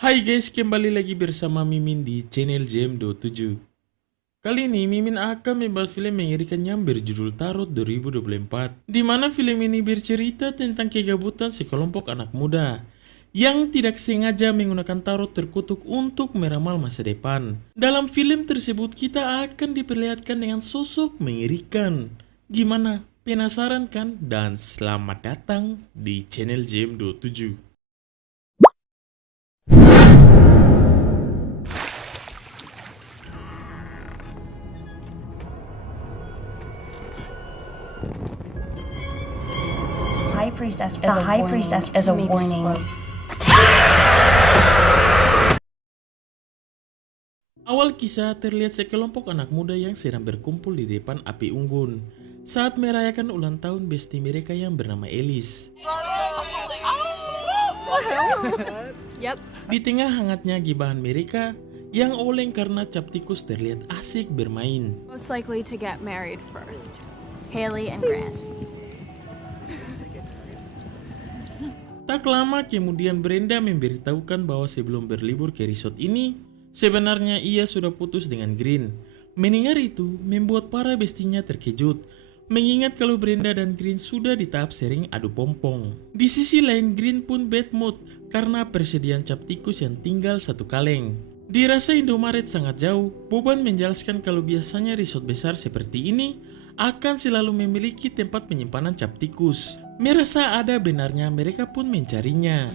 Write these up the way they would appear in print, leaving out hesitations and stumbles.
Hai guys, kembali lagi bersama Mimin di channel JM27. Kali ini Mimin akan membahas film mengerikan yang berjudul Tarot 2024, di mana film ini bercerita tentang kegabutan sekelompok anak muda yang tidak sengaja menggunakan tarot terkutuk untuk meramal masa depan. Dalam film tersebut kita akan diperlihatkan dengan sosok mengerikan. Gimana? Penasaran kan? Dan selamat datang di channel JM27. High priestess is a warning. Awal kisah terlihat sekelompok anak muda yang sedang berkumpul di depan api unggun saat merayakan ulang tahun besti mereka yang bernama Alice. Di tengah hangatnya gibahan mereka, yang oleng karena cap tikus terlihat asik bermain. Most likely to get married first. Haley and Grant. Tak lama kemudian Brenda memberitahukan bahwa sebelum berlibur ke resort ini, sebenarnya ia sudah putus dengan Green. Mendengar itu membuat para bestinya terkejut, mengingat kalau Brenda dan Green sudah di tahap sering adu pompong. Di sisi lain Green pun bad mood karena persediaan cap tikus yang tinggal satu kaleng. Dirasa Indomaret sangat jauh, Boban menjelaskan kalau biasanya resort besar seperti ini akan selalu memiliki tempat penyimpanan cap tikus. Merasa ada benarnya, mereka pun mencarinya.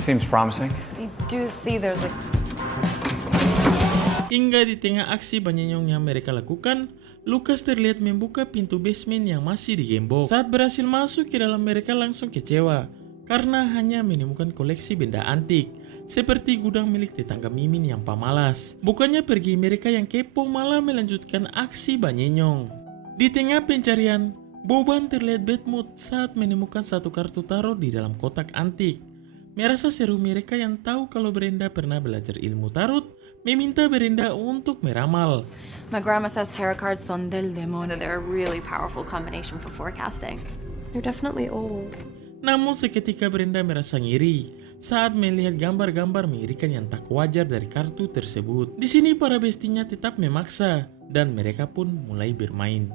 Seems promising. We do see there's a Hingga di tengah aksi banyonyong yang mereka lakukan, Lucas terlihat membuka pintu basement yang masih digembok. Saat berhasil masuk ke dalam, mereka langsung kecewa karena hanya menemukan koleksi benda antik seperti gudang milik tetangga Mimin yang pamalas. Bukannya pergi, mereka yang kepo malah melanjutkan aksi banyenyong. Di tengah pencarian, Boban terlihat bad mood saat menemukan satu kartu tarot di dalam kotak antik. Merasa seru, mereka yang tahu kalau Brenda pernah belajar ilmu tarot meminta Brenda untuk meramal. My grandma says tarot cards son del demonio. They're a really powerful combination for forecasting. They're definitely old. Namun seketika Brenda merasa ngiri saat melihat gambar-gambar mengerikan yang tak wajar dari kartu tersebut. Di sini para bestinya tetap memaksa dan mereka pun mulai bermain.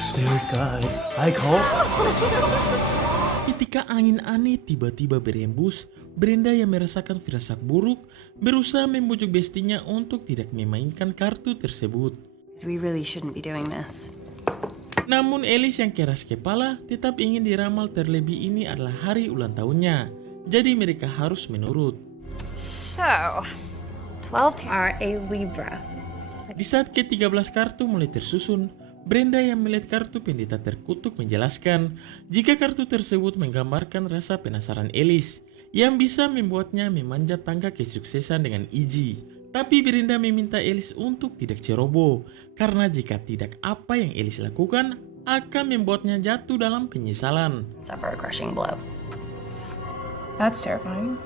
Spirit guide. I call. Ketika angin aneh tiba-tiba berembus, Brenda yang merasakan firasat buruk berusaha membujuk bestinya untuk tidak memainkan kartu tersebut. We really shouldn't be doing this. Namun Alice yang keras kepala tetap ingin diramal, terlebih ini adalah hari ulang tahunnya. Jadi mereka harus menurut. So, 12 are a Libra. Di saat ke-13 kartu mulai tersusun, Brenda yang melihat kartu pendeta terkutuk menjelaskan jika kartu tersebut menggambarkan rasa penasaran Alice yang bisa membuatnya memanjat tangga kesuksesan dengan Iggy. Tapi Brenda meminta Alice untuk tidak ceroboh, karena jika tidak, apa yang Alice lakukan akan membuatnya jatuh dalam penyesalan. Suffer a crushing blow. That's terrifying.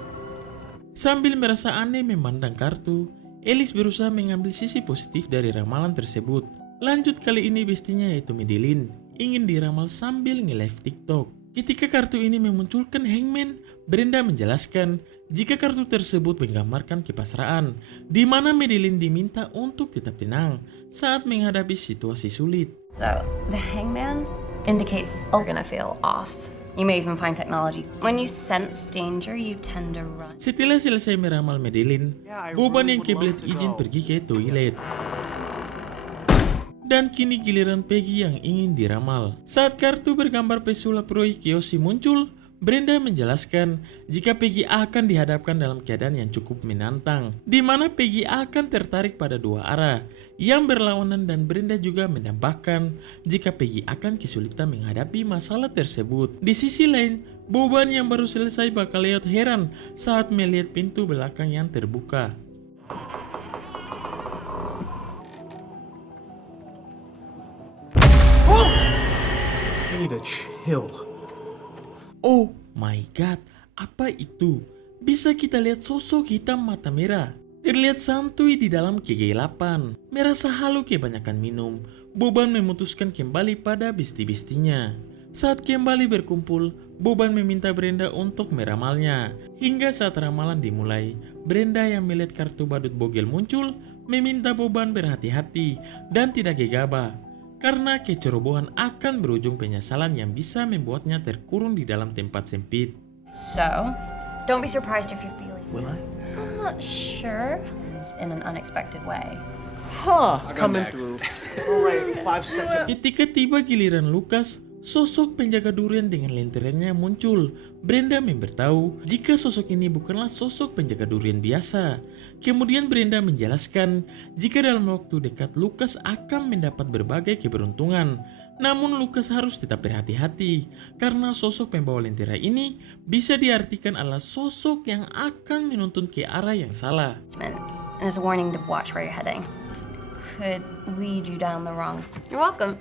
Sambil merasa aneh memandang kartu, Alice berusaha mengambil sisi positif dari ramalan tersebut. Lanjut kali ini bestinya yaitu Madeline ingin diramal sambil nge-live TikTok. Ketika kartu ini memunculkan Hangman, Brenda menjelaskan jika kartu tersebut menggambarkan kepasrahan, di mana Madeline diminta untuk tetap tenang saat menghadapi situasi sulit. So, the hangman indicates you're gonna feel off. You may even find technology. When you sense danger, you tend to run. Setelah selesai meramal Madeline, Boban yang kebelet izin pergi ke toilet. Dan kini giliran Peggy yang ingin diramal. Saat kartu bergambar pesulap Roy Kiyoshi muncul, Brenda menjelaskan jika Peggy akan dihadapkan dalam keadaan yang cukup menantang, di mana Peggy akan tertarik pada dua arah yang berlawanan, dan Brenda juga menambahkan jika Peggy akan kesulitan menghadapi masalah tersebut. Di sisi lain, Boban yang baru selesai bakal lihat heran saat melihat pintu belakang yang terbuka. I need a chill. Oh my god, apa itu? Bisa kita lihat sosok hitam mata merah. Terlihat santuy di dalam kegelapan. Merasa halu kebanyakan minum, Boban memutuskan kembali pada besti-bestinya. Saat kembali berkumpul, Boban meminta Brenda untuk meramalnya. Hingga saat ramalan dimulai, Brenda yang melihat kartu badut bogel muncul, meminta Boban berhati-hati dan tidak gegabah. Karena kecerobohan akan berujung penyesalan yang bisa membuatnya terkurung di dalam tempat sempit. So, don't be surprised if you're feeling. Will I? I'm not sure. In an unexpected way. Huh, it's coming through. All right, 5 seconds. Ketika tiba giliran Lukas, sosok penjaga durian dengan lenterannya muncul. Brenda memberitahu jika sosok ini bukanlah sosok penjaga durian biasa. Kemudian Brenda menjelaskan jika dalam waktu dekat Lukas akan mendapat berbagai keberuntungan. Namun Lukas harus tetap berhati-hati karena sosok pembawa lentera ini bisa diartikan adalah sosok yang akan menuntun ke arah yang salah. And as a warning to watch where you're heading. It could lead you down the wrong. You're welcome.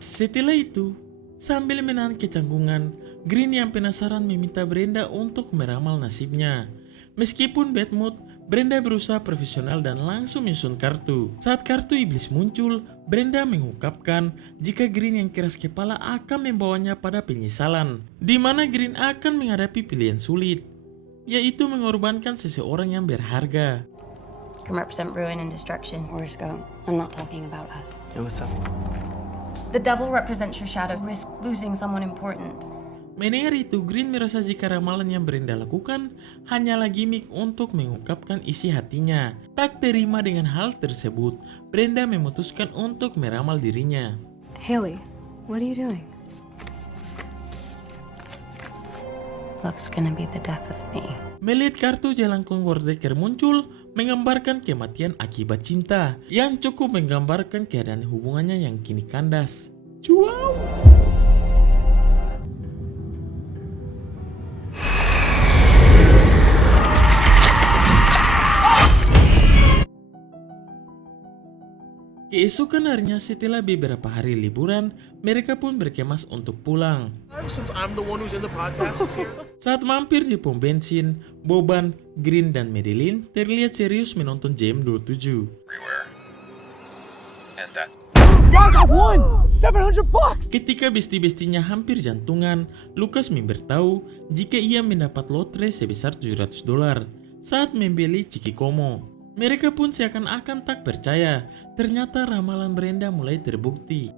Setelah itu, sambil menahan kecanggungan, Green yang penasaran meminta Brenda untuk meramal nasibnya. Meskipun bad mood, Brenda berusaha profesional dan langsung menyusun kartu. Saat kartu iblis muncul, Brenda mengungkapkan jika Green yang keras kepala akan membawanya pada penyesalan, di mana Green akan menghadapi pilihan sulit, yaitu mengorbankan seseorang yang berharga. Can represent ruin and destruction. Horoscope. I'm not talking about us. Hey, what's up? The devil represents your shadow. Risk losing someone important. Mendengar itu, Green merasa jika ramalan yang Brenda lakukan hanyalah gimmick untuk mengungkapkan isi hatinya. Tak terima dengan hal tersebut, Brenda memutuskan untuk meramal dirinya. Haley, what are you doing? Love's gonna be the death of me. Melihat kartu Jelangkung Wardecker muncul, menggambarkan kematian akibat cinta, yang cukup menggambarkan keadaan hubungannya yang kini kandas. Wow! Keesokan harinya setelah beberapa hari liburan, mereka pun berkemas untuk pulang. Saat mampir di pom bensin, Boban, Green, dan Madeline terlihat serius menonton JM27. Ketika besti-bestinya hampir jantungan, Lukas memberitahu jika ia mendapat lotre sebesar $700 saat membeli Chikikomo. Mereka pun seakan-akan tak percaya, ternyata ramalan Brenda mulai terbukti.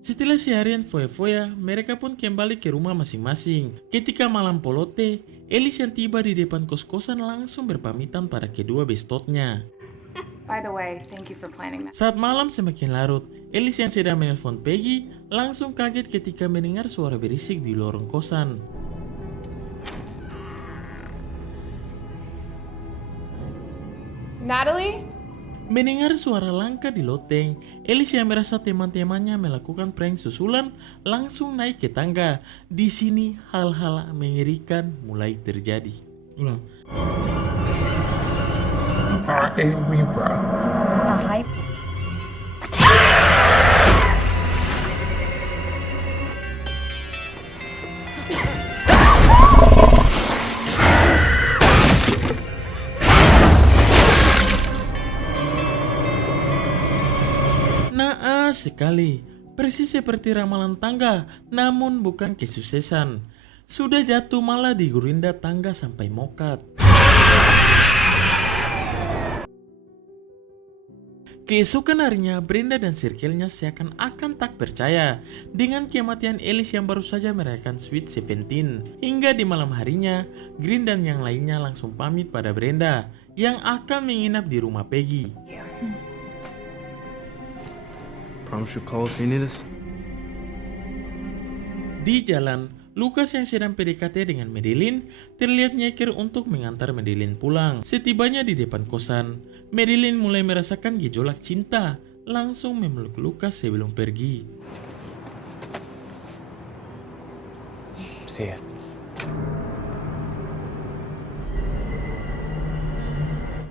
Setelah seharian foya-foya, mereka pun kembali ke rumah masing-masing. Ketika malam polote, Elise yang tiba di depan kos-kosan langsung berpamitan pada kedua bestotnya. By the way, thank you for planning that. Saat malam semakin larut, Elise yang sedang menelpon Peggy langsung kaget ketika mendengar suara berisik di lorong kosan. Natalie? Mendengar suara langka di loteng, Elise yang merasa teman-temannya melakukan prank susulan langsung naik ke tangga. Di sini hal-hal mengerikan mulai terjadi. Ulang. A hype. Naas sekali, persis seperti ramalan tangga, namun bukan kesuksesan. Sudah jatuh malah digerinda tangga sampai mokat. Keesokan harinya, Brenda dan circle-nya seakan-akan tak percaya dengan kematian Elise yang baru saja merayakan Sweet 17. Hingga di malam harinya, Green dan yang lainnya langsung pamit pada Brenda yang akan menginap di rumah Peggy. Promise you'll call if you need us. Di jalan, Lukas yang sedang PDKT dengan Madeline terlihat nyeker untuk mengantar Madeline pulang. Setibanya di depan kosan, Madeline mulai merasakan gejolak cinta, langsung memeluk Lukas sebelum pergi. See ya.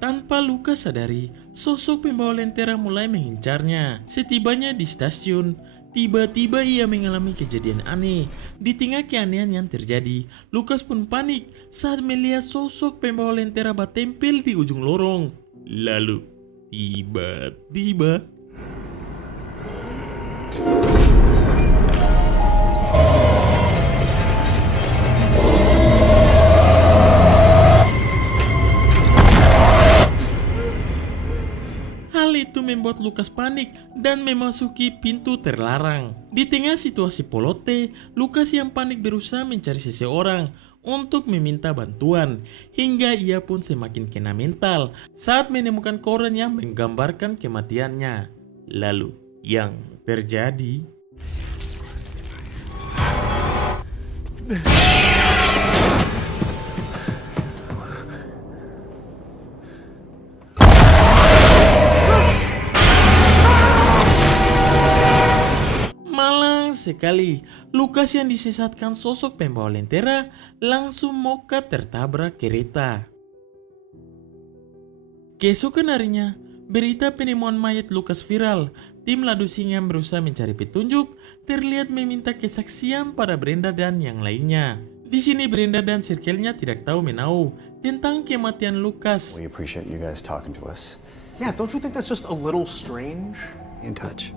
Tanpa Lukas sadari, sosok pembawa lentera mulai mengincarnya. Setibanya di stasiun, Tiba-tiba ia mengalami kejadian aneh. Di tengah keanehan yang terjadi, Lukas pun panik saat melihat sosok pembawa lentera bertempel di ujung lorong. Lalu, tiba-tiba hal itu membuat Lukas panik dan memasuki pintu terlarang. Di tengah situasi polote, Lukas yang panik berusaha mencari seseorang untuk meminta bantuan, hingga ia pun semakin kena mental saat menemukan koran yang menggambarkan kematiannya. Lalu, yang terjadi? Malang sekali, Lukas yang disesatkan sosok pembawa lentera langsung mokat tertabrak kereta. Keesokan harinya, berita penemuan mayat Lukas viral. Tim Ladu Singa yang berusaha mencari petunjuk terlihat meminta kesaksian pada Brenda dan yang lainnya. Di sini Brenda dan circle-nya tidak tahu menau tentang kematian Lukas. We appreciate you guys talking to us. Yeah, don't you think that's just a little strange? In touch.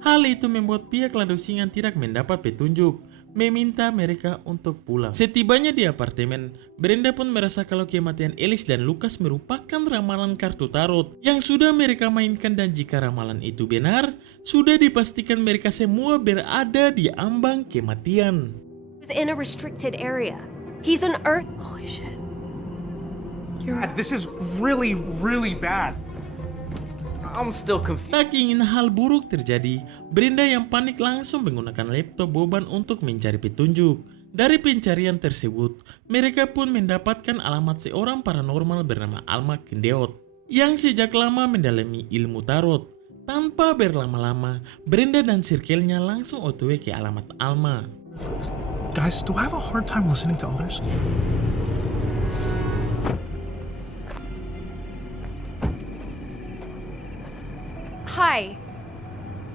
Hal itu membuat pihak Ladu Singa tidak mendapat petunjuk, meminta mereka untuk pulang. Setibanya di apartemen, Brenda pun merasa kalau kematian Alice dan Lukas merupakan ramalan kartu tarot yang sudah mereka mainkan, dan jika ramalan itu benar, sudah dipastikan mereka semua berada di ambang kematian. He's in a restricted area. He's an Earth. Holy shit. God, this is really, really bad. I'm still confused. Tak ingin hal buruk terjadi, Brenda yang panik langsung menggunakan laptop Boban untuk mencari petunjuk. Dari pencarian tersebut, mereka pun mendapatkan alamat seorang paranormal bernama Alma Kendeot yang sejak lama mendalami ilmu tarot. Tanpa berlama-lama, Brenda dan circle-nya langsung OTW ke alamat Alma. Guys, do I have a hard time listening to others? Hi.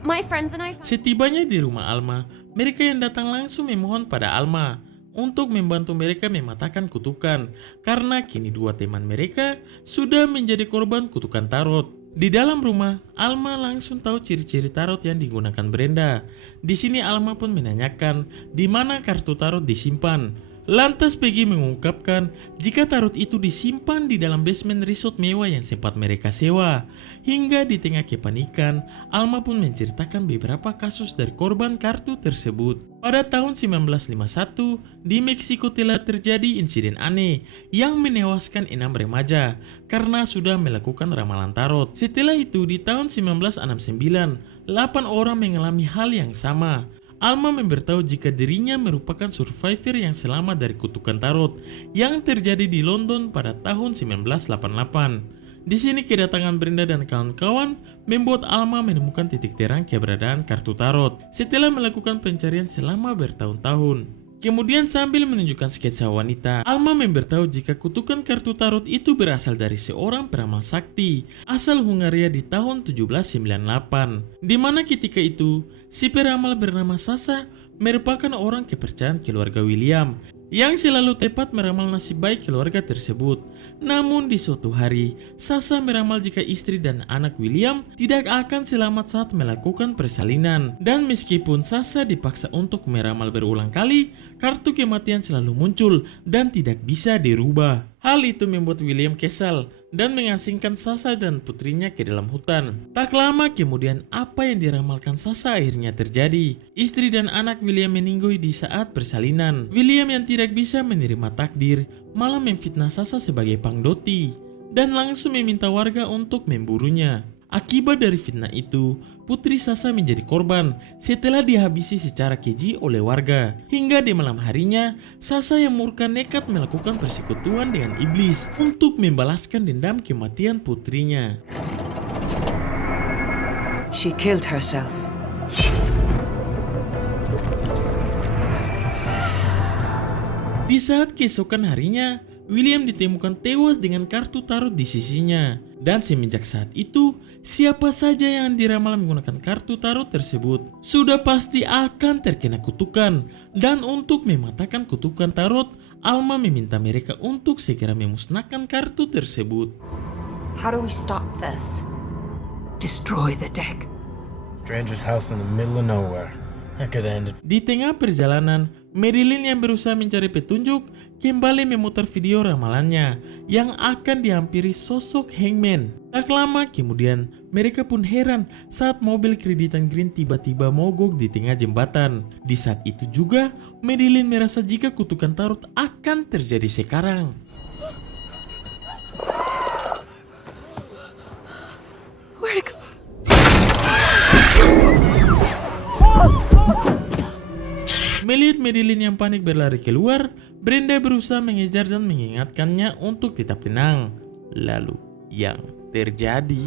My friends and I found... Setibanya di rumah Alma, mereka yang datang langsung memohon pada Alma untuk membantu mereka mematahkan kutukan, karena kini dua teman mereka sudah menjadi korban kutukan tarot. Di dalam rumah, Alma langsung tahu ciri-ciri tarot yang digunakan Brenda. Di sini Alma pun menanyakan di mana kartu tarot disimpan. Lantas Peggy mengungkapkan jika tarot itu disimpan di dalam basement resort mewah yang sempat mereka sewa. Hingga di tengah kepanikan, Alma pun menceritakan beberapa kasus dari korban kartu tersebut. Pada tahun 1951, di Meksiko telah terjadi insiden aneh yang menewaskan 6 remaja karena sudah melakukan ramalan tarot. Setelah itu, di tahun 1969, 8 orang mengalami hal yang sama. Alma memberitahu jika dirinya merupakan survivor yang selamat dari kutukan tarot yang terjadi di London pada tahun 1988. Di sini kedatangan Brenda dan kawan-kawan membuat Alma menemukan titik terang keberadaan kartu tarot setelah melakukan pencarian selama bertahun-tahun. Kemudian sambil menunjukkan sketsa wanita, Alma memberitahu jika kutukan kartu tarot itu berasal dari seorang peramal sakti asal Hungaria di tahun 1798. Di mana ketika itu, si peramal bernama Sasa merupakan orang kepercayaan keluarga William yang selalu tepat meramal nasib baik keluarga tersebut. Namun di suatu hari, Sasa meramal jika istri dan anak William tidak akan selamat saat melakukan persalinan. Dan meskipun Sasa dipaksa untuk meramal berulang kali, kartu kematian selalu muncul dan tidak bisa dirubah. Hal itu membuat William kesal dan mengasingkan Sasa dan putrinya ke dalam hutan. Tak lama kemudian, apa yang diramalkan Sasa akhirnya terjadi. Istri dan anak William meninggal di saat persalinan. William yang tidak bisa menerima takdir malah memfitnah Sasa sebagai pangdoti dan langsung meminta warga untuk memburunya. Akibat dari fitnah itu, putri Sasa menjadi korban setelah dihabisi secara keji oleh warga. Hingga di malam harinya, Sasa yang murka nekat melakukan persekutuan dengan iblis untuk membalaskan dendam kematian putrinya. She killed herself. Di saat keesokan harinya, William ditemukan tewas dengan kartu tarot di sisinya. Dan semenjak saat itu, siapa saja yang diramal menggunakan kartu tarot tersebut sudah pasti akan terkena kutukan. Dan untuk mematahkan kutukan tarot, Alma meminta mereka untuk segera memusnahkan kartu tersebut. How do we stop this? Destroy the deck. Stranger's house in the middle of nowhere. That could end it. Di tengah perjalanan, Marilyn yang berusaha mencari petunjuk kembali memutar video ramalannya yang akan dihampiri sosok Hangman. Tak lama kemudian, mereka pun heran saat mobil kreditan Green tiba-tiba mogok di tengah jembatan. Di saat itu juga, Marilyn merasa jika kutukan tarot akan terjadi sekarang. Melihat Marilyn yang panik berlari keluar, Brenda berusaha mengejar dan mengingatkannya untuk tetap tenang. Lalu, yang terjadi...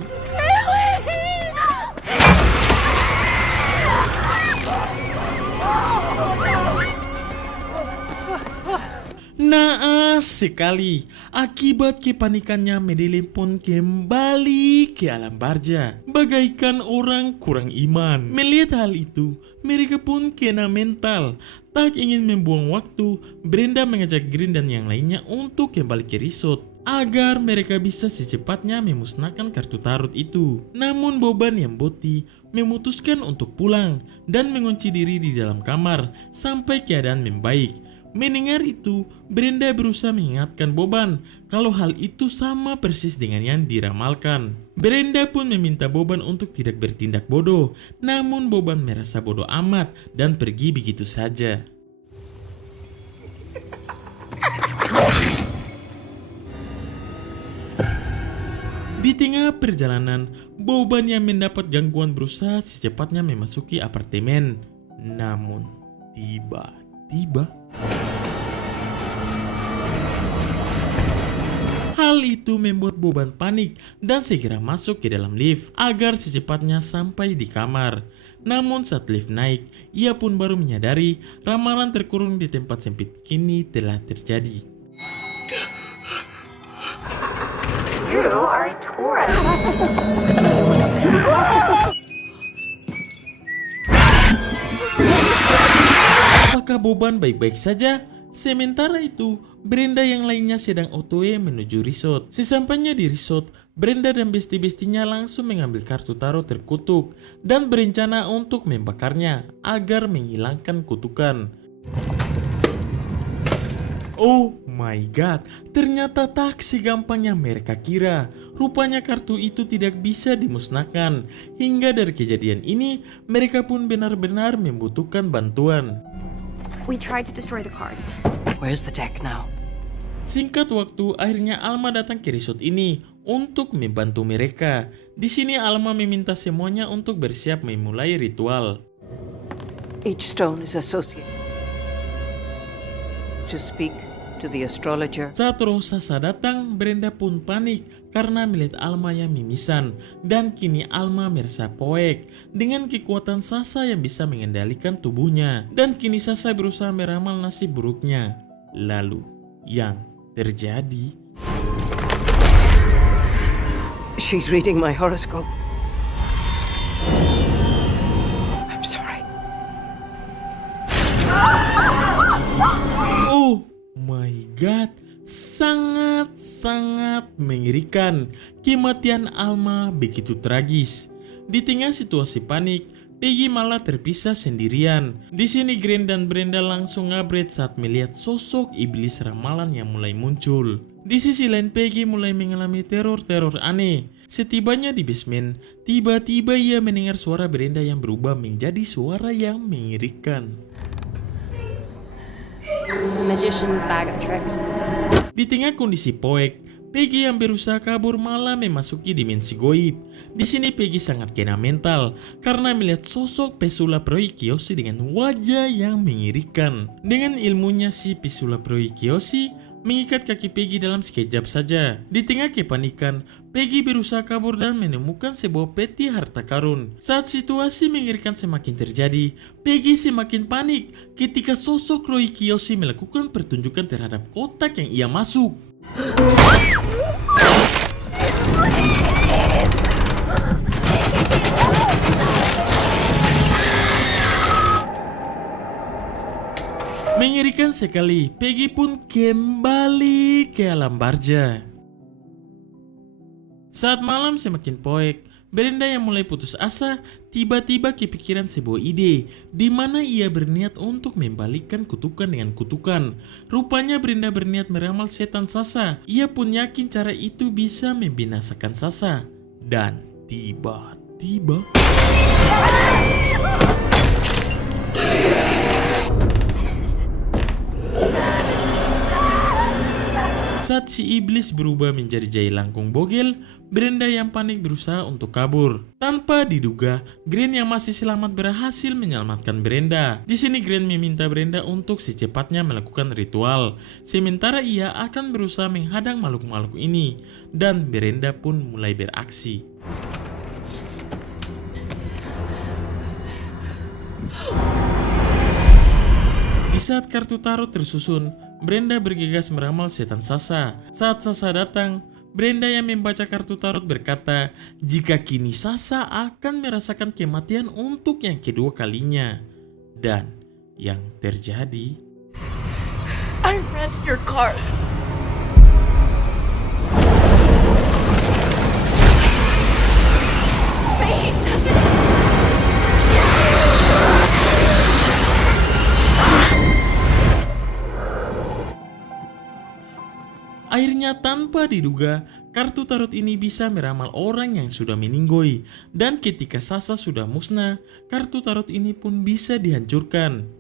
Naas sekali, akibat kepanikannya Marilyn pun kembali ke alam barzah, bagaikan orang kurang iman. Melihat hal itu, mereka pun kena mental. Tak ingin membuang waktu, Brenda mengajak Green dan yang lainnya untuk kembali ke resort agar mereka bisa secepatnya memusnahkan kartu tarot itu. Namun Boban yang boti memutuskan untuk pulang dan mengunci diri di dalam kamar sampai keadaan membaik. Mendengar itu, Brenda berusaha mengingatkan Boban kalau hal itu sama persis dengan yang diramalkan. Brenda pun meminta Boban untuk tidak bertindak bodoh, namun Boban merasa bodoh amat dan pergi begitu saja. Di tengah perjalanan, Boban yang mendapat gangguan berusaha secepatnya memasuki apartemen. Namun, tiba-tiba hal itu membuat Boban panik dan segera masuk ke dalam lift agar secepatnya sampai di kamar. Namun saat lift naik, ia pun baru menyadari ramalan terkurung di tempat sempit kini telah terjadi. You are a Taurus. Apakah Boban baik-baik saja? Sementara itu, Brenda yang lainnya sedang OTW menuju resort. Sesampainya di resort, Brenda dan besti-bestinya langsung mengambil kartu tarot terkutuk dan berencana untuk membakarnya agar menghilangkan kutukan. Oh my god, ternyata tak segampang yang mereka kira. Rupanya kartu itu tidak bisa dimusnahkan. Hingga dari kejadian ini, mereka pun benar-benar membutuhkan bantuan. We tried to destroy the cards. Where's the deck now? Singkat waktu, akhirnya Alma datang ke resort ini untuk membantu mereka. Di sini Alma meminta semuanya untuk bersiap memulai ritual. Each stone is associated. To speak to the astrologer. Saat roh Sasa datang, Brenda pun panik karena melihat Alma yang mimisan. Dan kini Alma merasa poek dengan kekuatan Sasa yang bisa mengendalikan tubuhnya. Dan kini Sasa berusaha meramal nasib buruknya. Lalu, yang terjadi... She's reading my horoscope. I'm sorry. Oh my god, sangat-sangat mengerikan. Kematian Alma begitu tragis. Di tengah situasi panik, Peggy malah terpisah sendirian. Di sini Green dan Brenda langsung ngabret saat melihat sosok iblis ramalan yang mulai muncul. Di sisi lain Peggy mulai mengalami teror-teror aneh. Setibanya di basement, tiba-tiba ia mendengar suara Brenda yang berubah menjadi suara yang mengerikan. The magician's bag of tricks. Di tengah kondisi poek, Peggy yang berusaha kabur malah memasuki dimensi goib. Di sini Peggy sangat kena mental karena melihat sosok pesulap Roy Kiyoshi dengan wajah yang mengerikan. Dengan ilmunya si pesulap Roy Kiyoshi mengikat kaki Peggy dalam sekejap saja. Di tengah kepanikan, Peggy berusaha kabur dan menemukan sebuah peti harta karun. Saat situasi mengerikan semakin terjadi, Peggy semakin panik ketika sosok Roy Kiyoshi melakukan pertunjukan terhadap kotak yang ia masuk. Mengerikan sekali, Peggy pun kembali ke alam barzah. Saat malam semakin poek, Brenda yang mulai putus asa tiba-tiba kepikiran sebuah ide di mana ia berniat untuk membalikkan kutukan dengan kutukan. Rupanya Brenda berniat meramal setan Sasha. Ia pun yakin cara itu bisa membinasakan Sasha. Dan tiba-tiba saat si iblis berubah menjadi jai langkung bogel, Brenda yang panik berusaha untuk kabur. Tanpa diduga, Grant yang masih selamat berhasil menyelamatkan Brenda. Di sini Grant meminta Brenda untuk secepatnya melakukan ritual, sementara ia akan berusaha menghadang makhluk-makhluk ini. Dan Brenda pun mulai beraksi. Di saat kartu tarot tersusun, Brenda bergegas meramal setan Sasha. Saat Sasha datang, Brenda yang membaca kartu tarot berkata, jika kini Sasha akan merasakan kematian untuk yang kedua kalinya. Dan yang terjadi, I read your card. akhirnya tanpa diduga, kartu tarot ini bisa meramal orang yang sudah meninggoy. Dan ketika Sasha sudah musnah, kartu tarot ini pun bisa dihancurkan.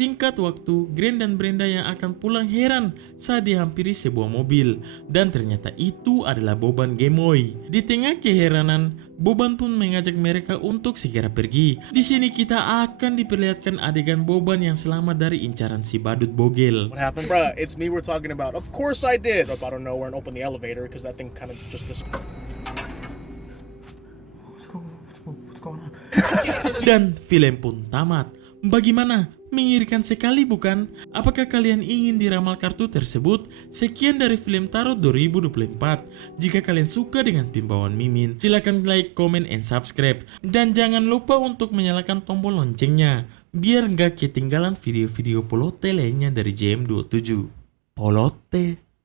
Singkat waktu, Grant dan Brenda yang akan pulang heran saat dihampiri sebuah mobil. Dan ternyata itu adalah Boban Gemoy. Di tengah keheranan, Boban pun mengajak mereka untuk segera pergi. Di sini kita akan diperlihatkan adegan Boban yang selamat dari incaran si badut bogel. What happened? Bruh, it's me we're talking about. Of course I did. Up out of nowhere and open the elevator because that thing kind of just What's going on? Dan film pun tamat. Bagaimana? Mengerikan sekali bukan? Apakah kalian ingin diramal kartu tersebut? Sekian dari film Tarot 2024. Jika kalian suka dengan pembawaan Mimin, silakan like, comment, and subscribe. Dan jangan lupa untuk menyalakan tombol loncengnya, biar nggak ketinggalan video-video Polote lainnya dari JM27. Polote.